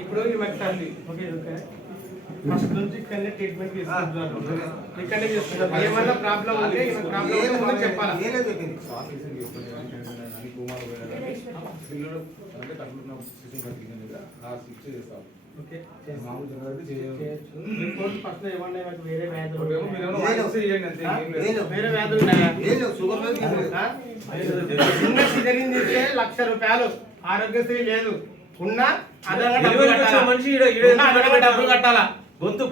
ఇప్పుడు ఫస్ట్ నుంచి ఇక్కడనే ట్రీట్మెంట్ తీసుకుంటున్నారు, ఇక్కడనే చేస్తున్నారు. ఏమన్నా ప్రాబ్లం ఉంటే ప్రాబ్లం చెప్పాలా? వేరే వ్యాధులు ₹1,00,000 ఆరోగ్యశ్రీ లేదు, ఉన్న మనిషి డబ్బులు కట్టాలా, గొంతు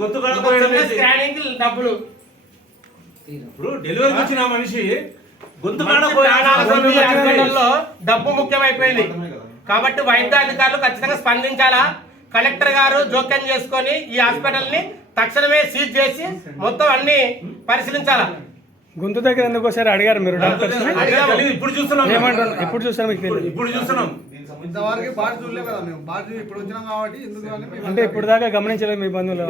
స్కానింగ్ డబ్బులు. ఇప్పుడు డెలివరీకి వచ్చిన మనిషి గొంతు డబ్బు ముఖ్యమైపోయింది కాబట్టి వైద్య అధికారులు ఖచ్చితంగా స్పందించాలా. కలెక్టర్ గారు జోక్యం చేసుకొని ఈ హాస్పిటల్ ని తక్షణమే సీజ్ చేసి మొత్తం అన్ని పరిశీలించాలా. గొంతు దగ్గర ఎందుకు ఒకసారి అడిగారు మీరు డాక్టర్స్? ఇప్పుడు చూస్తున్నాం, ఎప్పుడు చూస్తాం ఇప్పుడు చూస్తున్నాం. ఇంతవరకు బాగా చూడలేదు కదా మేము, బాగా ఇప్పుడు వచ్చినాం కాబట్టి అంటే ఇప్పుడు దాకా గమనించలేదు మీ బంధువులు?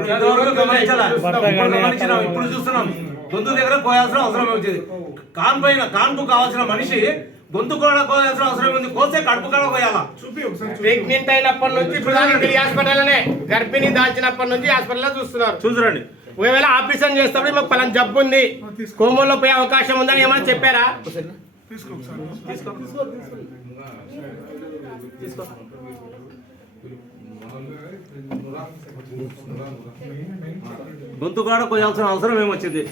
ఇప్పుడు చూస్తున్నాం. గొంతు దగ్గర కోయాల్సిన అవసరం వచ్చింది. కాన్పు కావాల్సిన మనిషి గొంతు కూడా కోయాల్సిన అవసరం ఉంది. కోసే కడుపు కూడా కోయాలా. ప్రెగ్నెంట్ అయినప్పటి నుంచి హాస్పిటల్లోనే, గర్భిణి దాల్చినప్పటి నుంచి హాస్పిటల్లో చూస్తున్నారు. ఒకవేళ ఆపరేషన్ చేస్తాడు మాకు పలానా జబ్బు ఉంది, కోమోలో పోయే అవకాశం ఉందని ఏమైనా చెప్పారా? గొంతు కూడా కోయాల్సిన అవసరం ఏమొచ్చింది?